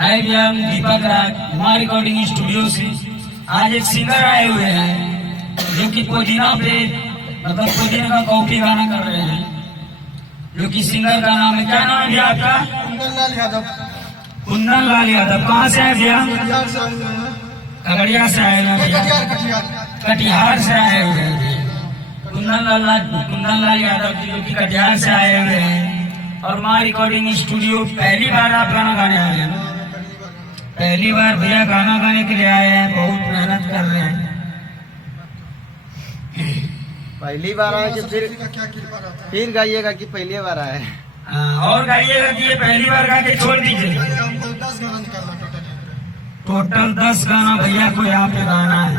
हाय भैया, हम दीपक Raj Kumar recording studio से आज एक सिंगर आए हुए हैं जो कि पुदीना पे मतलब पुदीना का कॉपी गाना कर रहे हैं। जो कि सिंगर का नाम है, क्या नाम है भैया आपका? कुंदन लाल यादव। कुंदन लाल यादव। कहाँ से है भैया? खगड़िया से आए हैं भैया, कटिहार से आए हुए हैं। कुंदन लाल यादव जी जो कि कटिहार से आए हुए हैं और माँ रिकॉर्डिंग स्टूडियो पहली बार आप गाना गाने आए हैं ना? पहली बार भैया गाना गाने के लिए आए हैं, बहुत मेहनत कर रहे हैं। पहली बार आए कि फिर गाइएगा कि पहली बार आए? और गाइएगा कि ये पहली बार गा के छोड़ दीजिए। टोटल 10 गाना भैया को यहाँ पे गाना है।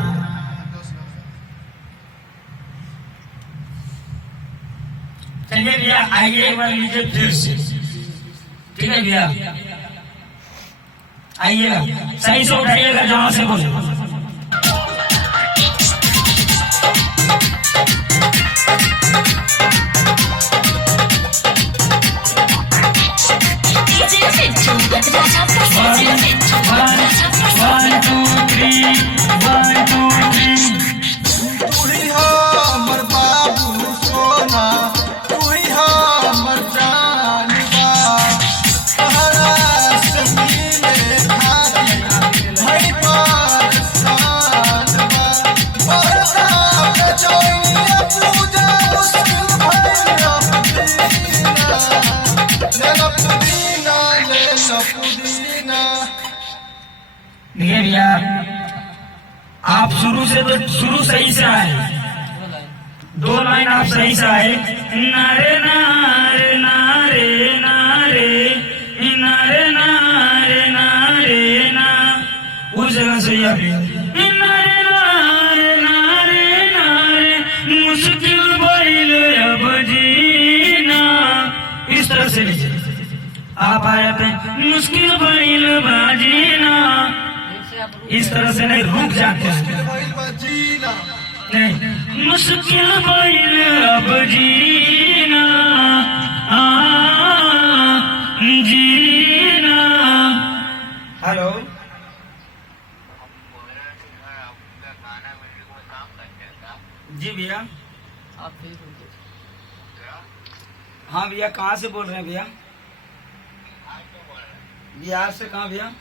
चलिए भैया, आइए एक बार लीजिए फिर से, ठीक है भैया? आइएगा, सही से उठाइएगा जहाँ से बोले। भैया आप शुरू सही से आए, 2 लाइन आप सही से आए। नारे नारे नारे नारे नारे नारे नारे ना, उस जगह से अभी नारे नारे नारे नारे मुश्किल भइल अब जीना, इस तरह से लीजिए आप आए थे। मुश्किल भइल बाजीना, इस तरह से नहीं, रुक जाते हैं। नहीं, मुश्किल भइल अब जीना, जीना। हेलो, जी भैया। हाँ भैया, कहाँ से बोल रहे हैं भैया? बिहार से। कहाँ भैया?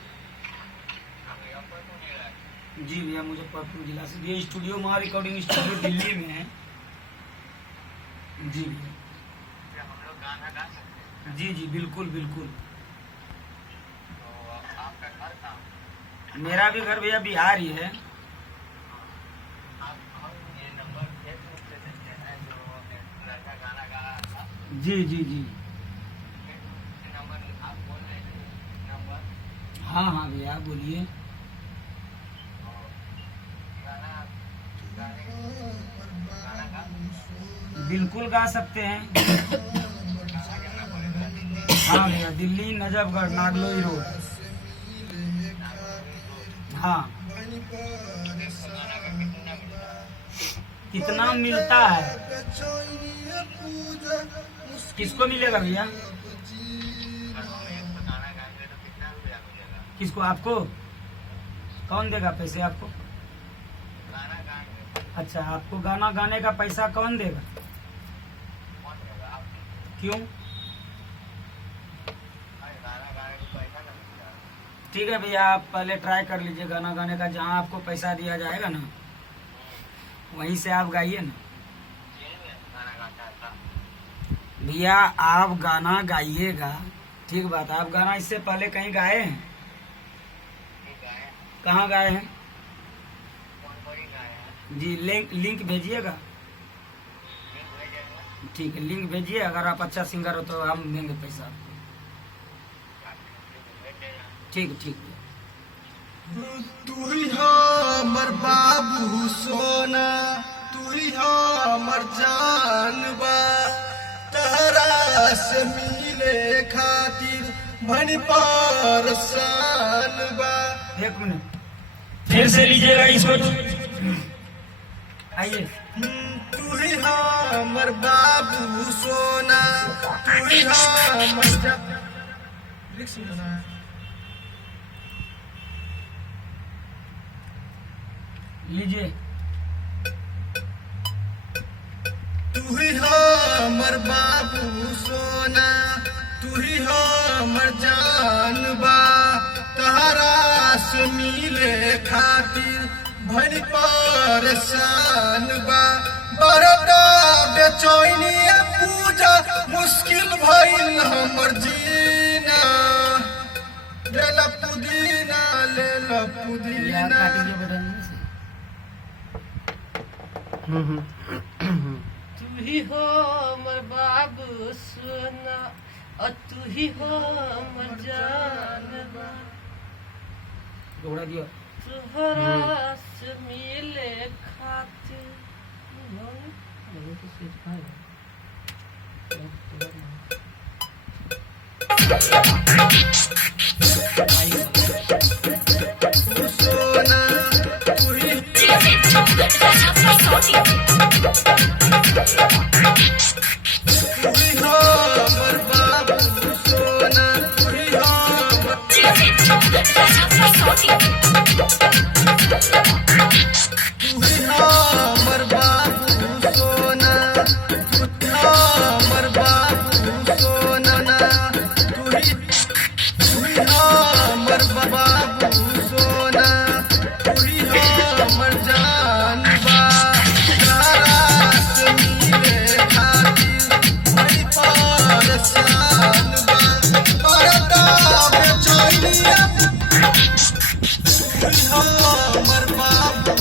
जी भैया, मुजफ्फरपुर जिला से। ये स्टूडियो माँ रिकॉर्डिंग स्टूडियो दिल्ली में है। जी भैया, हम लोग गाना गा सकते हैं? जी जी बिल्कुल बिल्कुल। तो आपका घर कहाँ? मेरा भी घर भैया बिहार ही है। ये नंबर फेसबुक पे देखते हैं जो लड़का गाना गा रहा था। जी जी जी। नंबर आप बोल रहे थे? नंबर? हाँ हाँ भैया बोलिए। बिल्कुल गा सकते हैं। हाँ भैया, दिल्ली नजफगढ़ नागलोई रोड। हाँ, कितना मिलता है? किसको मिलेगा भैया? किसको? आपको? कौन देगा पैसे आपको? अच्छा, आपको गाना गाने का पैसा कौन देगा? क्यों? ठीक है भैया, आप पहले ट्राई कर लीजिए गाना गाने का। जहाँ आपको पैसा दिया जाएगा ना, वहीं से आप गाइए ना भैया। आप गाना गाइएगा, ठीक बात। आप गाना इससे पहले कहीं गाए हैं? कहाँ गाए हैं? जी, लिंक भेजिएगा। ठीक है, लिंक भेजिए। अगर आप अच्छा सिंगर हो तो हम देंगे पैसा आपको। ठीक ठीक। तू ही हमर बाबू सोना, तू ही हमर जान बा, तहरा से मिले खातिर भनी परेशान बा। 1 मिनट फिर से लीजिएगा इसको। आइए। तू ही हमर बाबू सोना, तू ही हमर लीजिए। तू ही हमर बाबू सोना, तू ही हमर जान बा, तहरा से मिले खातिर भरी परेशान बा, बरदा बेचैनी पूजा मुश्किल भइल हमर जीना, लेला पुदीना लेला पुदीना। तू ही हो हमर बाबू सोना और तू ही हो हमर जानबा, दौड़ा दिया। तोहरा से मिले खातिर सोना तू ही हमर बाबू सोना, तू ही हमर हमर बाबू सोना, तू हमर बाबू सोना ना, तू ही हमर बाबू सोना, तू ही हमर जान बा, तारा से मिले खातिर बड़ी परेशान बा, बरदा बेचैनी तू ही हमर बाबू,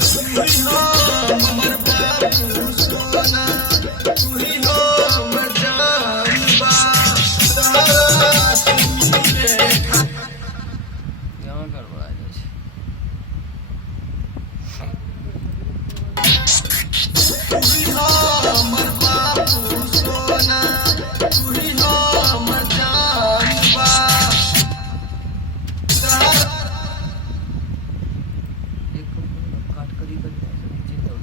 तू ही हमर बाबू सोना, तू ही हमर जान बा, तारा से मिले गाँव गड़बड़ा जाइ छै। तू ही हमर बाबू सोना, तू ही हमर जान बा, एक काट करी नीचे दौड़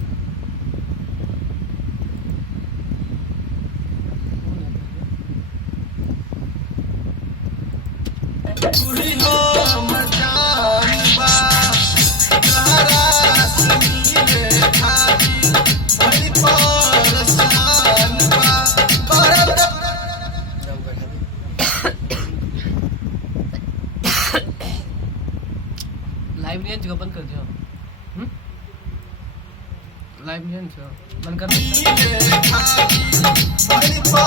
तू ही हमर जान बा, तारा से मिले खातिर बड़ी परेशान बा, बरदा लाइव नहीं है, बंद कर दियो। लाइव नहीं है, बंद कर। मिले खातिर बड़ी